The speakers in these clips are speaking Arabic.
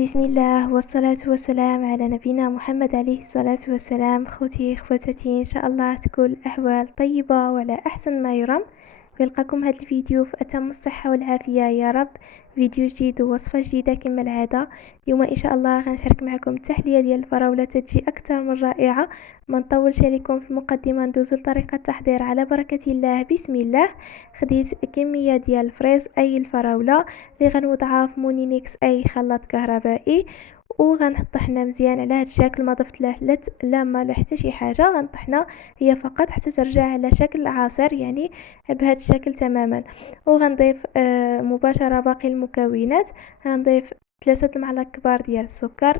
بسم الله والصلاة والسلام على نبينا محمد عليه الصلاة والسلام. خوتي خواتاتي، إن شاء الله تكون الأحوال طيبة وعلى أحسن ما يرام. ويلقاكم هذا الفيديو في أتم الصحة والعافية يا رب. فيديو جديد ووصفة جديدة كما العادة. اليوم إن شاء الله غنشارك معكم التحلية ديال الفراولة، تجي أكثر من رائعة. ما نطولش عليكم في المقدمة، ندوز لطريقة التحضير على بركة الله. بسم الله. خديت كمية ديال الفريز أي الفراولة اللي غنوضعها في مونيميكس أي خلاط كهربائي، وغنطحنها مزيان على هذا الشكل. ما ضفت له لا ملح حتى شي حاجه، غنطحنها هي فقط حتى ترجع على شكل عصير، يعني بهذا الشكل تماما. وغنضيف مباشره باقي المكونات. غنضيف 3 معالق كبار ديال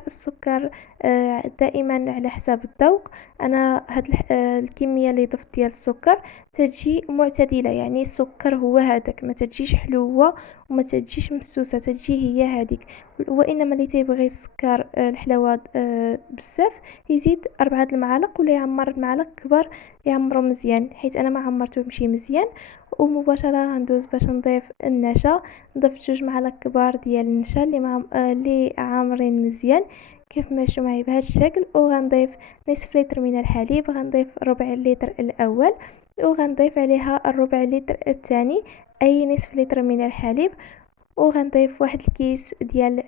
السكر دائما على حساب الذوق. انا هاد الكميه اللي ضفت ديال السكر تجي معتدله، يعني السكر هو هذاك، ما تجيش حلوه وما تجيش مسوسه، تجي هي هذيك. وانما اللي تيبغي السكر الحلاوه بزاف يزيد 4 المعالق، ولا يعمر المعالق كبار يعمرو مزيان، حيت انا ما عمرته مشي مزيان. ومباشره غندوز باش نضيف النشا. ضفت 2 معالق كبار ديال النشا اللي عامرين مزيان كيف ما شفتوا معايا بهذا الشكل. وغنضيف نصف لتر من الحليب، غنضيف ربع لتر الاول، وغنضيف عليها الربع لتر الثاني، اي نصف لتر من الحليب. وغنضيف واحد الكيس ديال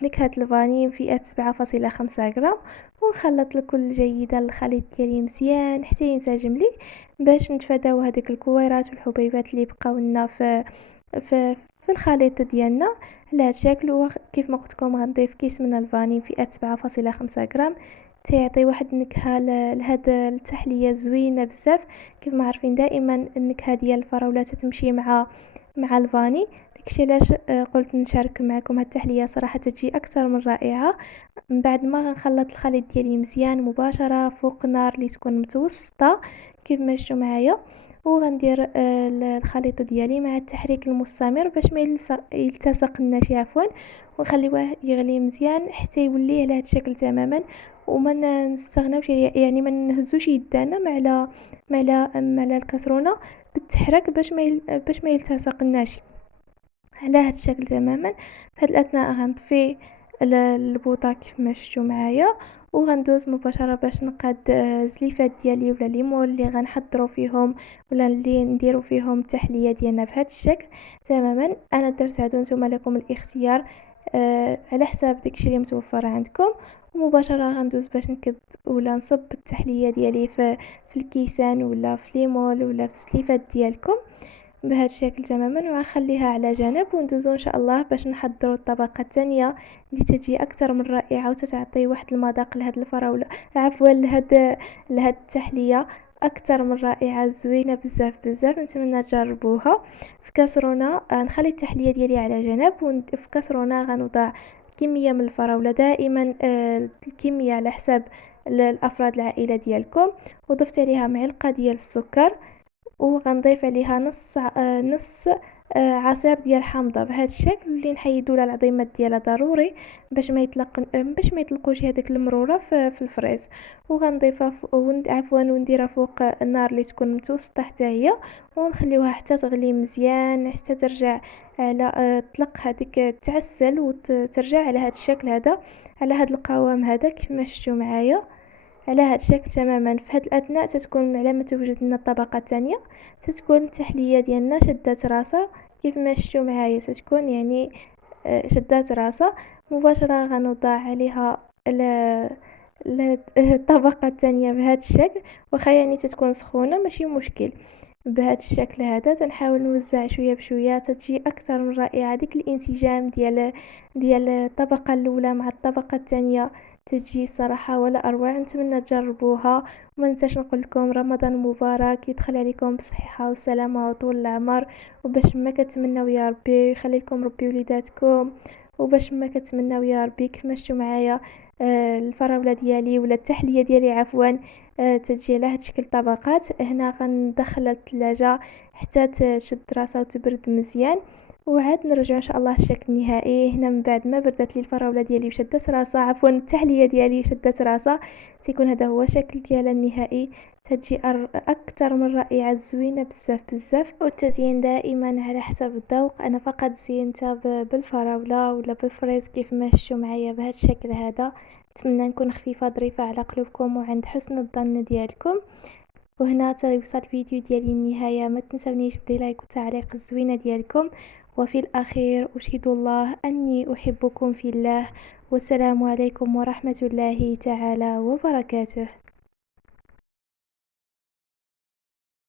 بنكهة الفاني فئة 7.5 غرام. ونخلط الكل جيدا الخليط ديالي مزيان حتى ينسجم لي، باش نتفاداو هذيك الكويرات والحبيبات اللي بقاو لنا في في الخليط ديالنا على هذا الشكل. كيف ما قلت لكم غنضيف كيس من الفاني فئة 7.5 غرام، تيعطي واحد النكهه لهاد التحليه زوينه بزاف. كيف ما عارفين دائما النكهه ديال الفراوله تتمشي مع الفاني. داكشي علاش قلت نشارك معكم هاد التحليه، صراحه تجي اكثر من رائعه. من بعد ما غنخلط الخليط ديالي مزيان مباشره فوق نار اللي تكون متوسطه كيف ما شفتوا معايا. وغندير الخليط ديالي مع التحريك المستمر باش ما يلتصقناش عفوا. ونخليوه يغلي مزيان حتى يولي على هذا الشكل تماما. وما نستغناوش، يعني ما نهزوش يدانا مع الكسرونه بالتحرك باش ما يلتصقناش على هذا الشكل تماما. في هذه الاثناء غنطفي البوطه كيف ما شفتوا معايا، وغندوز مباشره باش نقاد زليفات ديالي ولا ليمون اللي غنحضروا فيهم ولا اللي نديروا فيهم التحليه ديالنا بهذا الشكل تماما. انا درت هادو، نتوما لكم الاختيار على حساب داكشي اللي متوفر عندكم. ومباشره غندوز باش نكب ولا نصب التحليه ديالي في الكيسان ولا في ليمول ولا في الزليفات ديالكم بهذا الشكل تماما. وغنخليها على جنب، وندوزو ان شاء الله باش نحضروا الطبقه الثانيه اللي تجي اكثر من رائعه وتتعطي واحد المذاق لهاد الفراوله، عفوا لهاد التحليه اكثر من رائعه، زوينه بزاف بزاف. نتمنى تجربوها. في كاسرونه نخلي التحليه ديالي على جنب، وفي كاسرونه غنوضع كميه من الفراوله، دائما الكميه على حساب الافراد العائله ديالكم. وضفت عليها معلقه ديال السكر، وغنضيف عليها نص عصير ديال حامضه بهذا الشكل، اللي نحيدوا لها العظيمات ديالها ضروري باش ما يطلقوش هذيك المروره في الفريز. وغنضيفها عفوا ونديرها فوق النار اللي تكون متوسطه حتى هي، ونخليوها حتى تغلي مزيان حتى ترجع على تطلق هذيك تعسل وترجع على هذا الشكل هذا، على هذا القوام هذا كيف ما شفتوا معايا على هذا الشكل تماما. في هذه الاثناء تتكون على ما توجد لنا الطبقه الثانيه، تتكون التحليه ديالنا شدات راسها كيف ما شفتوا معايا، تتكون يعني شدات راسها. مباشره غنوضع عليها الطبقه الثانيه بهذا الشكل، واخا يعني تتكون سخونه ماشي مشكل. بهذا الشكل هذا تنحاول نوزع شويه بشويه، تتجي اكثر من رائعه. ديك الانسجام ديال الطبقه الاولى مع الطبقه الثانيه تجي صراحة ولا أروع. نتمنى تجربوها. وما ننساش نقول لكم رمضان مبارك، يدخل عليكم بصحة والسلامة وطول العمر. وباش ما كتمناو يا ربي يخلي لكم ربي وليداتكم، وباش ما كتمناو يا ربي كيف ما شفتوا معايا الفراولة ديالي ولا التحلية ديالي عفوا تجي على هاد شكل طبقات. هنا غندخلها الثلاجة حتى تشد راسها وتبرد مزيان. وعاد نرجعو ان شاء الله للشكل النهائي. هنا من بعد ما بردت لي الفراوله ديالي وشدت راسها، عفوا التحليه ديالي شدت راسها، تيكون هذا هو الشكل ديالها النهائي. تجي اكثر من رائعه، زوينه بزاف بزاف. والتزيين دائما على حسب الذوق. انا فقط زينتها بالفراوله ولا بالفريز كيف ما شفتوا معايا بهذا الشكل هذا. نتمنى نكون خفيفه ظريفه على قلوبكم وعند حسن الظن ديالكم. وهنا توصل الفيديو ديالي النهاية. ما تنسونيش بلايك وتعليق الزوينة ديالكم. وفي الأخير أشهد الله أني أحبكم في الله، والسلام عليكم ورحمة الله تعالى وبركاته.